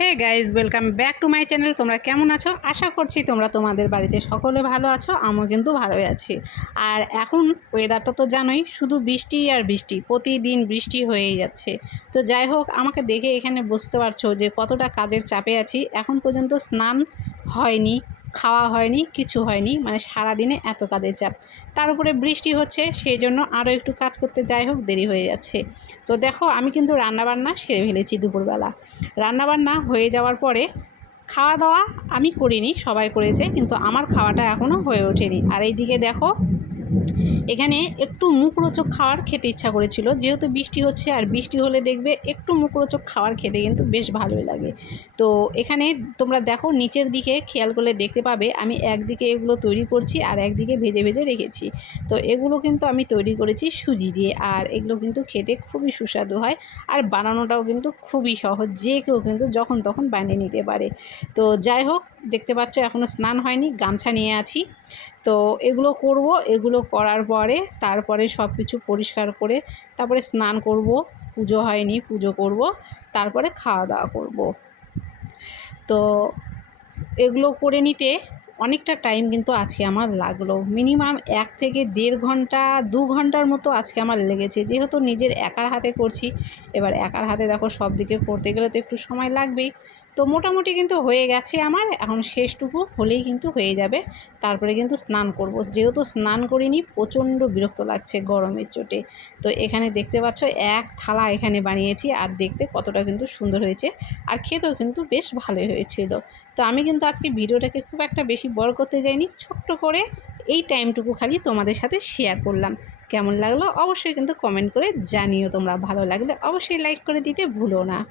Hey guys welcome back to my channel. তোমরা কেমন আছো? আশা করছি তোমরা তোমাদের বাড়িতে সকলে ভালো আছো, আমিও কিন্তু ভালোই আছি। আর এখন ওয়েদারটা তো জানোই, শুধু বৃষ্টি আর বৃষ্টি, প্রতিদিন বৃষ্টি হয়েই যাচ্ছে। তো যাই হোক, আমাকে দেখে এখানে বুঝতে পারছ যে কতটা কাজের চাপে আছি। এখন পর্যন্ত স্নান হয়নি খাওয়া হয়নি, কিছু হয়নি মানে সারাদিনে এত কাজে চাপ। তার উপরে বৃষ্টি হচ্ছে সেই জন্য আরও একটু কাজ করতে যাই হোক, দেরি হয়ে যাচ্ছে। তো দেখো, আমি কিন্তু রান্নাবান্না সেরে ফেলেছি দুপুরবেলা। রান্নাবান্না হয়ে যাওয়ার পরে খাওয়া দাওয়া আমি করিনি, সবাই করেছে, কিন্তু আমার খাওয়াটা এখনও হয়ে ওঠেনি। আর এইদিকে দেখো এখানে একটু মুখরোচক খাবার খেতে ইচ্ছা করেছিল। যেহেতু বৃষ্টি হচ্ছে আর বৃষ্টি হলে দেখবে একটু মুখরোচক খাবার খেতে কিন্তু বেশ ভালোই লাগে। তো এখানে তোমরা দেখো নিচের দিকে খেয়াল করলে দেখতে পাবে আমি একদিকে এগুলো তৈরি করছি আর একদিকে ভেজে ভেজে রেখেছি। তো এগুলো কিন্তু আমি তৈরি করেছি সুজি দিয়ে আর এগুলো কিন্তু খেতে খুবই সুস্বাদু হয় আর বানানোটাও কিন্তু খুবই সহজ যে কেউ কিন্তু যখন তখন বানিয়ে নিতে পারে। তো যাই হোক, দেখতে পাচ্ছ এখনও স্নান হয়নি, গামছা নিয়ে আছি। তো এগুলো করব, এগুলো করার পরে তারপরে সব কিছু পরিষ্কার করে তারপরে স্নান করব, পুজো হয়নি, পুজো করব, তারপরে খাওয়া দাওয়া করব। তো এগুলো করে নিতে অনেকটা টাইম কিন্তু আজকে আমার লাগল। মিনিমাম এক থেকে দেড় ঘণ্টা, দু ঘণ্টার মতো আজকে আমার লেগেছে। যেহেতু নিজের একার হাতে করছি, এবার একার হাতে দেখো সব দিকে করতে গেলে তো একটু সময় লাগবেই। তো মোটামুটি কিন্তু হয়ে গেছে আমার। এখন শেষটুকু হলেই কিন্তু হয়ে যাবে। তারপরে কিন্তু স্নান করব। যেহেতু স্নান করিনি, প্রচণ্ড বিরক্ত লাগছে গরমের চোটে। তো এখানে দেখতে পাচ্ছ এক থালা এখানে বানিয়েছি আর দেখতে কতটা কিন্তু সুন্দর হয়েছে। আর খেতেও কিন্তু বেশ ভালোই হয়েছিল। তো আমি কিন্তু আজকে ভিডিওটাকে খুব একটা বেশি বড় করতে যাইনি, ছোট্ট করে এই টাইমটুকু খালি তোমাদের সাথে শেয়ার করলাম। কেমন লাগল? অবশ্যই কিন্তু কমেন্ট করে জানিও তোমরা ভালো লাগলে। অবশ্যই লাইক করে দিতে ভুলো না।